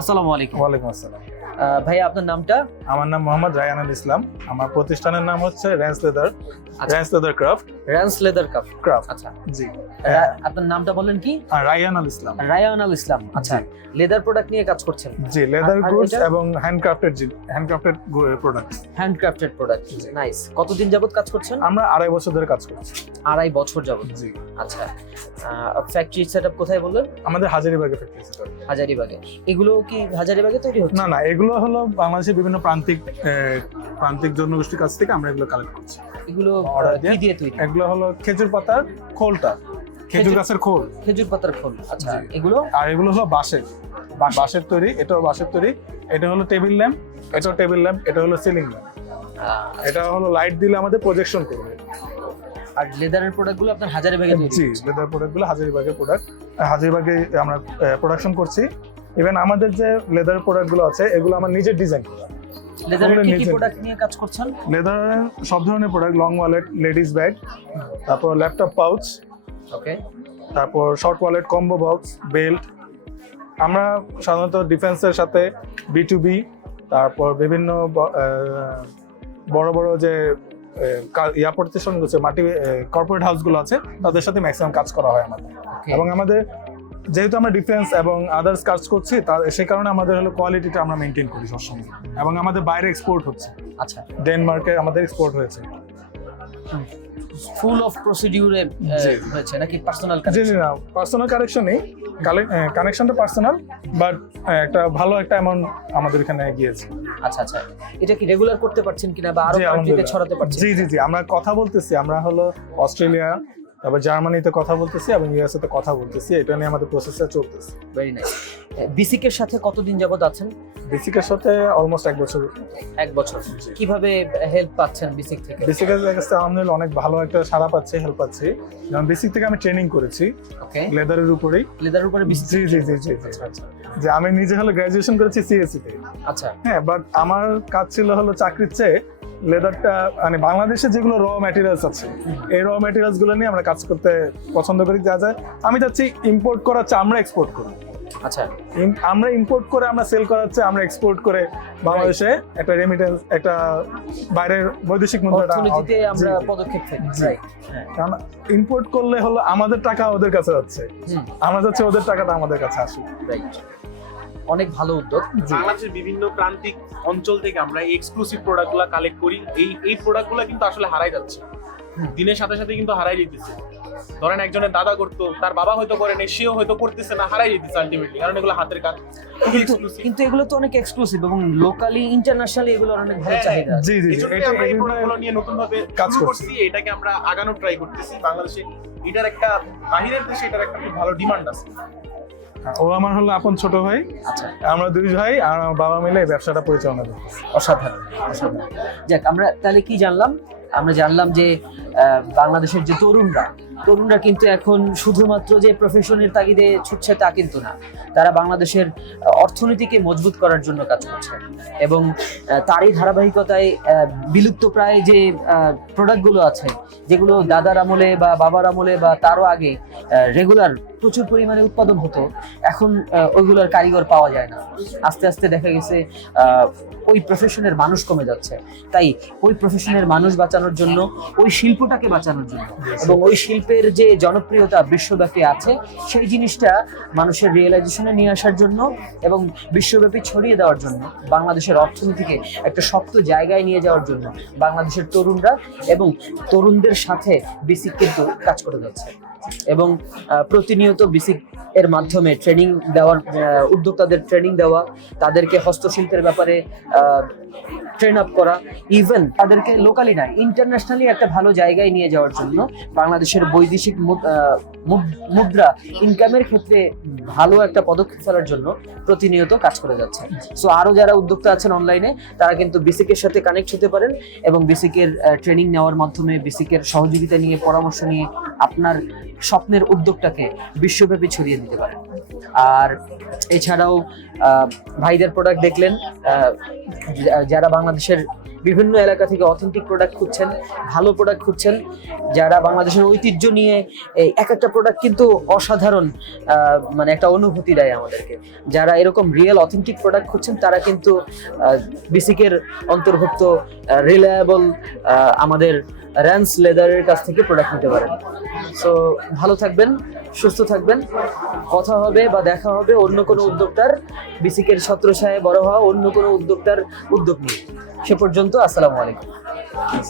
আসসালামু আলাইকুম। ওয়ালাইকুম আসসালাম। ভাইয়া আপনার নামটা? আমার নাম মোহাম্মদ রায়ানুল ইসলাম। আমার প্রতিষ্ঠানের নাম হচ্ছে Rens Leather Craft. Rans Leather Craft. আচ্ছা, জি। আপনার নামটা বলেন কি? রায়ানুল ইসলাম। রায়ানুল ইসলাম। আচ্ছা, লেদার প্রোডাক্ট নিয়ে কাজ করছেন? জি, লেদার আর গুডস এটা? এবং handcrafted product. Handcrafted product. Nice. কতদিন যাবত কাজ করছেন? আমরা 2.5 বছর ধরে কাজ করছি। 2.5 বছর যাবত। জি। আচ্ছা, ফ্যাক্টরি সেটআপ কোথায় বললেন? আমাদের হাজারীবাগে ফ্যাক্টরি সেটআপ। হাজারীবাগে। এগুলো কি হাজারীবাগে তৈরি হচ্ছে? না, এগুলো হলো বাংলাদেশের বিভিন্ন প্রান্তিক জনগোষ্ঠীর কাছ থেকে আমরা এগুলো কালেক্ট করছি। এগুলো অর্ডার কি দিয়ে তৈরি? এগুলো হলো খেজুর পাতার খোলটা, খেজুর গাছের খোল। খেজুর পাতার খোল। আচ্ছা, জি। এগুলো? আর এগুলো হলো বাঁশের তৈরি। এটাও বাঁশের তৈরি। এটা হলো টেবিল ল্যাম্প, এটাও টেবিল ল্যাম্প, এটা হলো সিলিং ল্যাম্প। এটা হলো লাইট দিলে আমাদের প্রজেকশন করবে। আর লেদারের প্রোডাক্টগুলো আপনার হাজারীবাগে তৈরি? জি, লেদার প্রোডাক্টগুলো হাজারীবাগের প্রোডাক্ট। হাজারীবাগে আমরা প্রোডাকশন করছি। ইভেন আমাদের যে লেদার প্রোডাক্টগুলো আছে এগুলো আমার নিজের ডিজাইন করা। লেদারের কি কি নিজের। প্রোডাক্ট নিয়ে কাজ করছেন? লেদারের সব ধরনের product, long wallet, ladies bag, তারপর ল্যাপটপ পাউচ, ওকে। তারপর short wallet, combo box, belt. আমরা সাধারণত ডিফেন্সের সাথে B2B, তারপর বিভিন্ন বড় বড় যে প্রতিষ্ঠানগুলো আছে, কর্পোরেট হাউসগুলো আছে, তাদের সাথে ম্যাক্সিমাম কাজ করা হয় আমাদের। এবং আমাদের যেহেতু আমরা ডিফেন্স এবং আদার্স কাজ করছি, সেই কারণে আমাদের হলো কোয়ালিটিটা আমরা মেনটেন করি সবসময়। এবং আমাদের বাইরে এক্সপোর্ট হচ্ছে। আচ্ছা, ডেনমার্কে আমাদের এক্সপোর্ট হয়েছে। ফুল অফ প্রসিডিউরে জি। হয়েছে নাকি পার্সোনাল জি কানেকশন? না, পার্সোনাল কানেকশন নেই, কানেকশনটা পার্সোনাল, বাট একটা ভালো একটা অ্যামাউন্ট আমাদের এখানে গিয়েছে। আচ্ছা আচ্ছা, এটা কি রেগুলার করতে পারছেন কিনা বা আরো জি, কান্ট্রিতে আলহামদুলিল্লাহ। ছড়াতে পারছেন? জি, আমরা কথা বলতেছি। আমরা হলো অস্ট্রেলিয়া, তারপর জার্মানিতে কথা বলতেছি এবং ইউএসএ তে কথা বলতেছি। এটা নিয়ে আমাদের প্রসেসটা চলতেছে। Very nice. বিসিক এর সাথে কতদিন যাবত আছেন? বেসিকের সাথে অলমোস্ট 1 বছর। 1 বছর। কিভাবে হেল্প পাচ্ছেন বিসিক থেকে? বেসিকের কাছে আলহামদুলিল্লাহ অনেক ভালো একটা সাড়া পাচ্ছি, হেল্প পাচ্ছি। যেমন বেসিক থেকে আমি ট্রেনিং করেছি ওকে। লেদারের উপরেই। লেদারের উপরে বিসিক? জি। যে আমি নিজে হলো গ্রাজুয়েশন করেছি সিএসসি তে। আচ্ছা। হ্যাঁ, বাট আমার কাজ ছিল হলো চাকরির চেয়ে লেদারটা, মানে বাংলাদেশে যেগুলো র ম্যাটেরিয়ালস আছে, এই র ম্যাটেরিয়ালস গুলো নিয়ে আমরা কাজ করতে পছন্দ করি। যা যায় আমি চাচ্ছি ইম্পোর্ট করা চেয়ে আমরা এক্সপোর্ট করি। আচ্ছা, আমরা ইম্পোর্ট করে আমরা সেল করার চেয়ে আমরা এক্সপোর্ট করে বাংলাদেশে একটা রেমিটেন্স, একটা বাইরের বৈদেশিক মুদ্রাটা অর্থনীতিতে আমরা পদক্ষেপ ফেলি। রাইট। হ্যাঁ। কারণ ইম্পোর্ট করলে হলো আমাদের টাকা ওদের কাছে যাচ্ছে, আমরা যাচ্ছি ওদের টাকাটা আমাদের কাছে আসুক। রাইট। অনেক ভালো উদ্যোগ। বাংলাদেশের বিভিন্ন প্রান্তিক অঞ্চল থেকে আমরা এই এক্সক্লুসিভ প্রোডাক্টগুলো কালেক্ট করি। এই প্রোডাক্টগুলো কিন্তু আসলে হারাই যাচ্ছে, দিনের সাথে সাথে কিন্তু হারাই যেতেছে। ধরেন একজনের দাদা করতো, তার বাবা হয়তো করে নেই, সেও হয়তো করতেছে না, হারাই যেতেছে আলটিমেটলি, কারণ এগুলো হাতের কাজ, খুবই এক্সক্লুসিভ। কিন্তু এগুলো তো অনেক এক্সক্লুসিভ এবং লোকালি ইন্টারন্যাশনালি এগুলোর অনেক ভালো চাহিদা আছে। জি, এজন্যই আমরা এই প্রোডাক্টগুলো নিয়ে নতুন ভাবে কাজ কাজ করছি। করছি। এটাকে আমরা আগানোর ট্রাই করতেছি। বাংলাদেশে এটার একটা, বাহিরের দেশে এটার একটা খুব ভালো ডিমান্ড আছে। ও আমার হলো আপন ছোট ভাই। আচ্ছা, আমরা 2 ভাই আর আমার বাবা মিলে এই ব্যবসাটা পরিচালনা করতেছি। অসাধারণ অসাধারণ। যাক, আমরা তাহলে কি জানলাম? আমরা জানলাম যে বাংলাদেশের যে তরুণরা কিন্তু এখন শুধুমাত্র যে প্রফেশনের তাগিদে ছুটছে তা কিন্তু না, তারা বাংলাদেশের অর্থনীতিকে মজবুত করার জন্য কাজ করছে এবং তারই ধারাবাহিকতায় বিলুপ্ত প্রায় যে প্রোডাক্টগুলো আছে, যেগুলো দাদার আমলে বা বাবার আমলে বা তারও আগে রেগুলার প্রচুর পরিমাণে উৎপাদন হতো, এখন ওইগুলোর কারিগর পাওয়া যায় না। আস্তে আস্তে দেখা গেছে ওই প্রফেশনের মানুষ কমে যাচ্ছে। তাই ওই প্রফেশনের মানুষ বাঁচানোর জন্য, ওই শিল্পটাকে বাঁচানোর জন্য এবং ওই শিল্পের যে জনপ্রিয়তা বিশ্বব্যাপী আছে, সেই জিনিসটা মানুষের রিয়েলাইজেশনে নিয়ে আসার জন্য এবং বিশ্বব্যাপী ছড়িয়ে দেওয়ার জন্য, বাংলাদেশের অর্থনীতিকে একটা শক্ত জায়গায় নিয়ে যাওয়ার জন্য বাংলাদেশের তরুণরা এবং তরুণদের সাথে বিসিক কিন্তু কাজ করে যাচ্ছে এবং প্রতিনিয়ত বিসিক এর মাধ্যমে ট্রেনিং দেওয়ার, উদ্যোক্তাদের ট্রেনিং দেওয়া, তাদেরকে হস্তশিল্পের ব্যাপারে ট্রেন আপ করা, ইভেন তাদেরকে লোকালি না ইন্টারন্যাশনালি একটা ভালো জায়গায় নিয়ে যাওয়ার জন্য বাংলাদেশের বৈদেশিক মুদ্রা ইনকামের ক্ষেত্রে ভালো একটা পদক্ষেপ ফেলার জন্য প্রতিনিয়ত কাজ করে যাচ্ছে। সো আরো যারা উদ্যোক্তা আছেন অনলাইনে, তারা কিন্তু বিসিক এর সাথে কানেক্ট হতে পারেন এবং বিসিক এর ট্রেনিং নেওয়ার মাধ্যমে, বিসিক এর সহযোগিতা নিয়ে, পরামর্শ নিয়ে আপনার স্বপ্নের উদ্যোগটাকে বিশ্বব্যাপী ছড়িয়ে দিতে পারেন। আর এছাড়াও ভাইদের প্রোডাক্ট দেখলেন, যারা বাংলাদেশের বিভিন্ন এলাকা থেকে অথেন্টিক প্রোডাক্ট খুঁজছেন, ভালো প্রোডাক্ট খুঁজছেন, যারা বাংলাদেশের ঐতিহ্য নিয়ে এই এক একটা প্রোডাক্ট কিন্তু অসাধারণ মানে একটা অনুভূতি দেয় আমাদেরকে। যারা এরকম রিয়েল অথেন্টিক প্রোডাক্ট খুঁজছেন তারা কিন্তু বেসিকের অন্তর্ভুক্ত রিলায়েবল আমাদের র্যান্স লেদারের কাছ থেকে প্রোডাক্ট নিতে পারেন। সো ভালো থাকবেন, সুস্থ থাকবেন, কথা হবে বা দেখা হবে অন্য কোনো উদ্যোক্তার বিসিকের ছত্রছায়ায় বড় হওয়া অন্য কোনো উদ্যোক্তার উদ্যোগ নিয়ে। সে পর্যন্ত আসসালামু আলাইকুম।